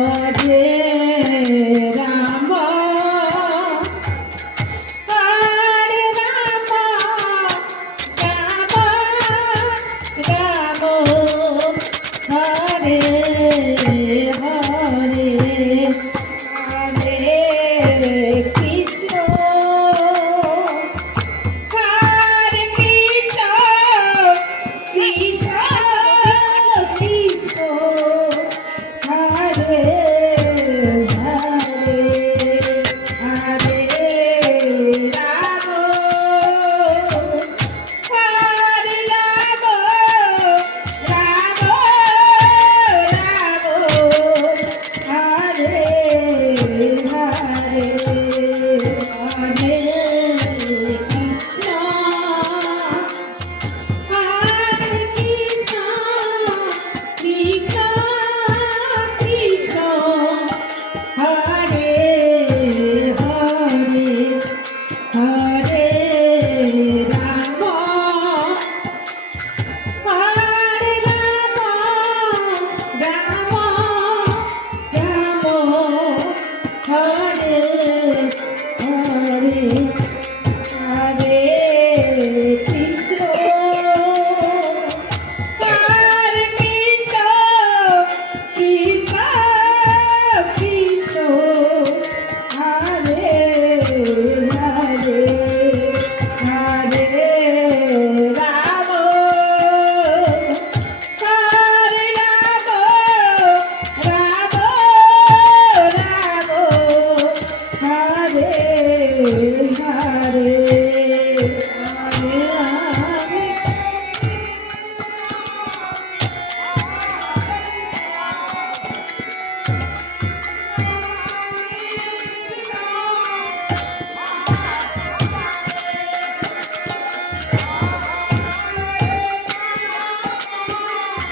love.